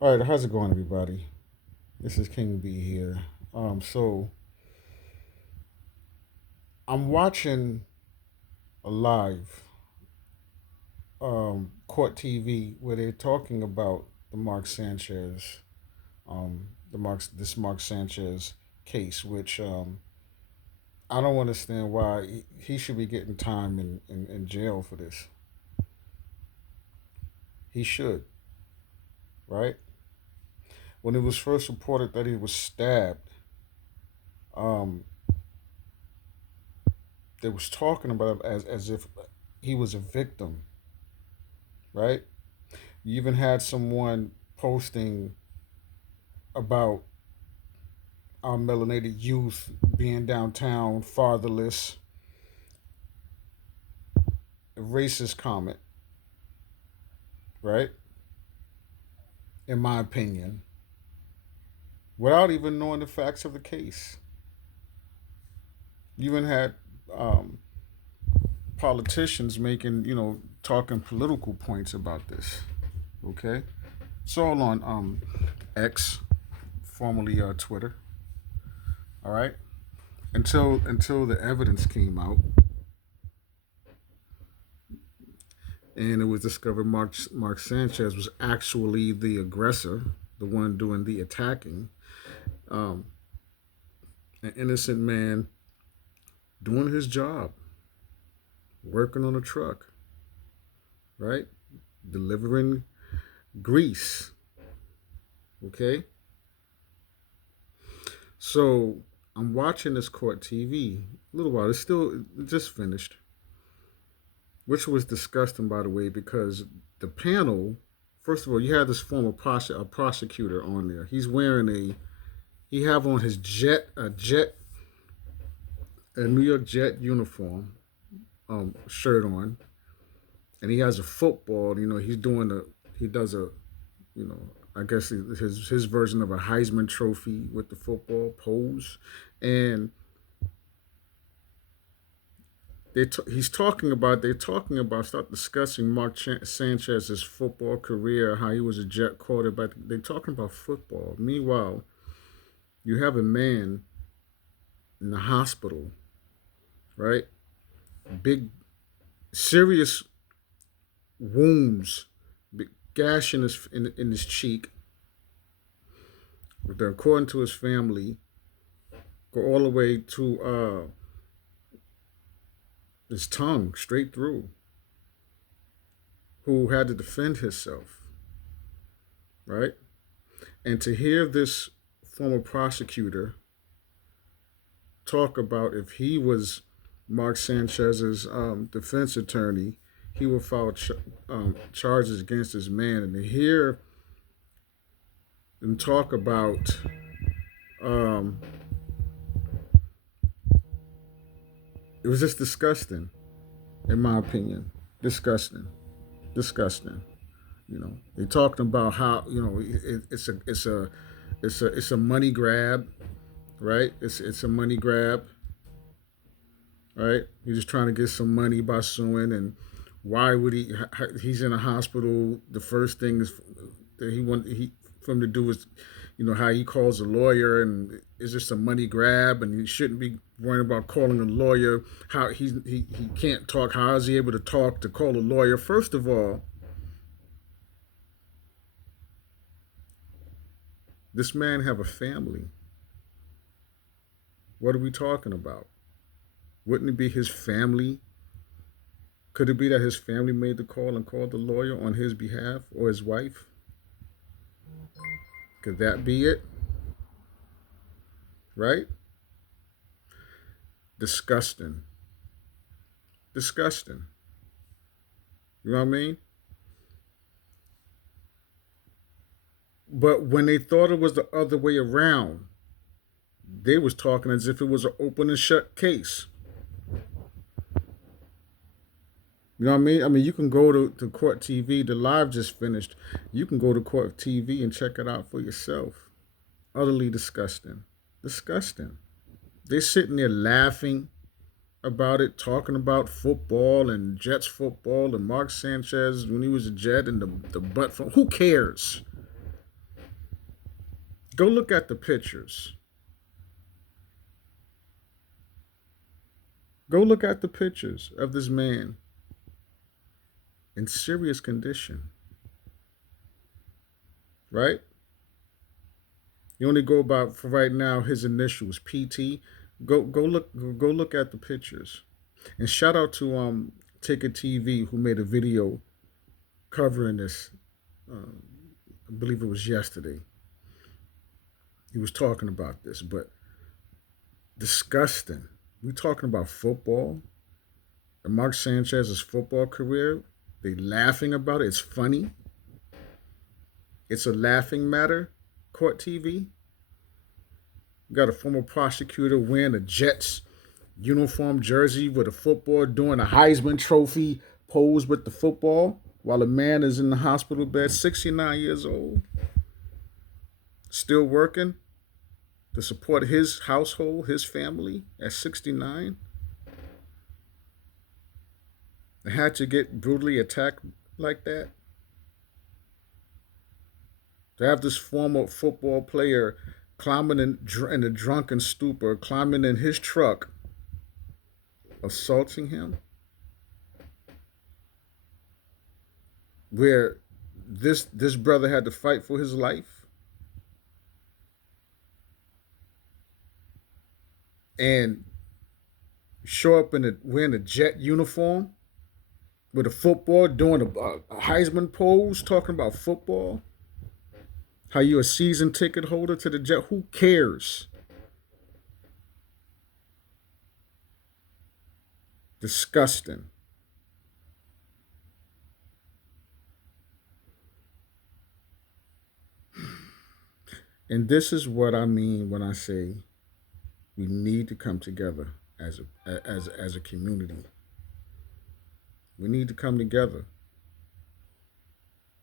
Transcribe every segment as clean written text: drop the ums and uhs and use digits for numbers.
All right, how's it going, everybody? This is King B here. So I'm watching a live court TV where they're talking about the Mark Sanchez, Mark Sanchez case, which I don't understand why he should be getting time in jail for this. He should, right? When it was first reported that he was stabbed, um, they was talking about him as if he was a victim, right? You even had someone posting about our melanated youth being downtown fatherless, a racist comment, right? In my opinion, without even knowing the facts of the case. You even had um, politicians making, talking political points about this. Okay, it's all on X, formerly Twitter. All right, until the evidence came out, and it was discovered Mark Sanchez was actually the aggressor, the one doing the attacking. Um, an innocent man doing his job, working on a truck, right? Delivering grease. Okay? So I'm watching this court TV a little while. It's still it just finished, which was disgusting, by the way, because the panel, first of all, you had this former prosecutor on there. He's wearing he have on his a New York Jet uniform, shirt on, and he has a football. He's doing he does a, you know, I guess his version of a Heisman Trophy with the football pose, and they're talking about start discussing Sanchez's football career, how he was a Jet quarterback. They're talking about football. Meanwhile, you have a man in the hospital, right? Big, serious wounds, big gash in his cheek. That according to his family, go all the way to his tongue, straight through. Who had to defend himself, right? And to hear this former prosecutor talk about if he was Mark Sanchez's defense attorney, he would file charges against this man, and to hear them talk about um, it was just disgusting, in my opinion. Disgusting, disgusting. They talking about how it's a money grab, right? It's a money grab, right? He's just trying to get some money by suing, and why would he? He's in a hospital. The first thing is that he for him to do is, how he calls a lawyer, and is just a money grab, and he shouldn't be worrying about calling a lawyer. How he can't talk. How is he able to talk to call a lawyer? First of all, this man have a family. What are we talking about? Wouldn't it be his family? Could it be that his family made the call and called the lawyer on his behalf, or his wife? Could that be it? Right? Disgusting. Disgusting. You know what I mean? But when they thought it was the other way around, they was talking as if it was an open and shut case. You know what I mean? I mean, you can go to court TV. The live just finished. You can go to court TV and check it out for yourself. Utterly disgusting. Disgusting. They're sitting there laughing about it, talking about football and Jets football and Mark Sanchez when he was a Jet and the butt from. Who cares? Go look at the pictures. Go look at the pictures of this man in serious condition, right? You only go about for right now his initials PT. Go look at the pictures. And shout out to Ticket TV who made a video covering this. Um, I believe it was yesterday. He was talking about this, but disgusting. We talking about football and Mark Sanchez's football career. They laughing about it. It's funny. It's a laughing matter. Court TV. We got a former prosecutor wearing a Jets uniform jersey with a football, doing a Heisman Trophy pose with the football, while a man is in the hospital bed, 69 years old, still working to support his household, his family at 69, and had to get brutally attacked like that. To have this former football player climbing in a drunken stupor, climbing in his truck, assaulting him, where this brother had to fight for his life, and show up wearing a Jet uniform with a football, doing a Heisman pose, talking about football. How you a season ticket holder to the Jet? Who cares? Disgusting. And this is what I mean when I say we need to come together as a community. We need to come together.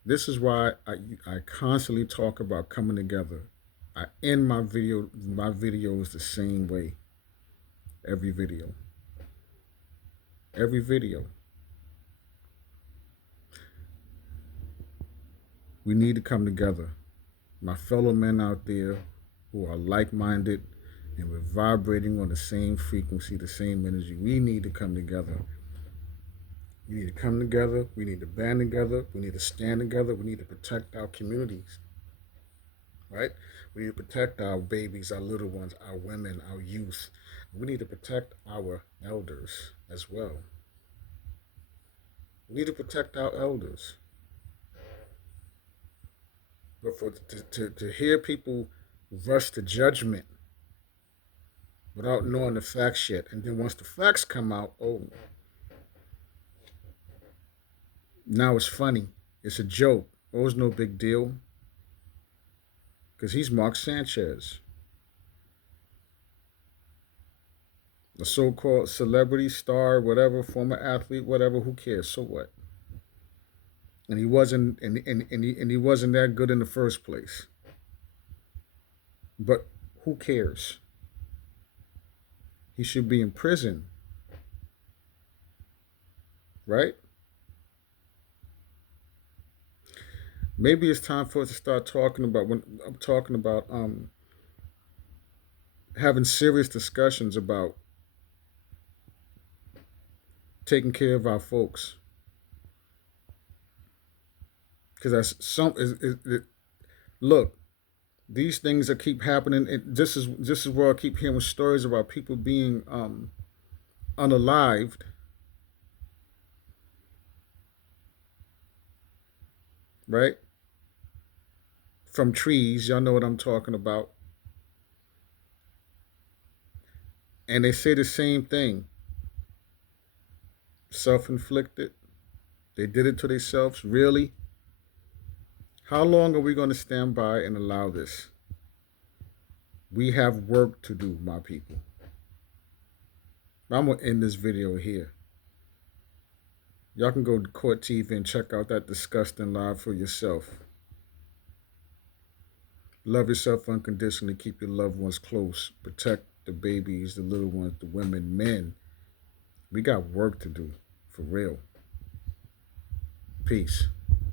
This is why I constantly talk about coming together. I end my videos the same way. Every video. Every video. We need to come together. My fellow men out there who are like-minded and we're vibrating on the same frequency, the same energy. We need to come together. We need to come together. We need to band together. We need to stand together. We need to protect our communities, right? We need to protect our babies, our little ones, our women, our youth. We need to protect our elders as well. We need to protect our elders. But to hear people rush to judgment without knowing the facts yet, and then once the facts come out, oh, now it's funny. It's a joke. Oh, it's no big deal. Because he's Mark Sanchez, a so-called celebrity star, whatever, former athlete, whatever. Who cares? So what? And he wasn't, and he wasn't that good in the first place. But who cares? He should be in prison, right? Maybe it's time for us to start talking about when I'm talking about having serious discussions about taking care of our folks, because that's look, these things that keep happening. This is where I keep hearing stories about people being unalived, right, from trees. Y'all know what I'm talking about. And they say the same thing. Self-inflicted. They did it to themselves. Really? How long are we going to stand by and allow this? We have work to do, my people. I'm going to end this video here. Y'all can go to Court TV and check out that disgusting live for yourself. Love yourself unconditionally. Keep your loved ones close. Protect the babies, the little ones, the women, men. We got work to do, for real. Peace.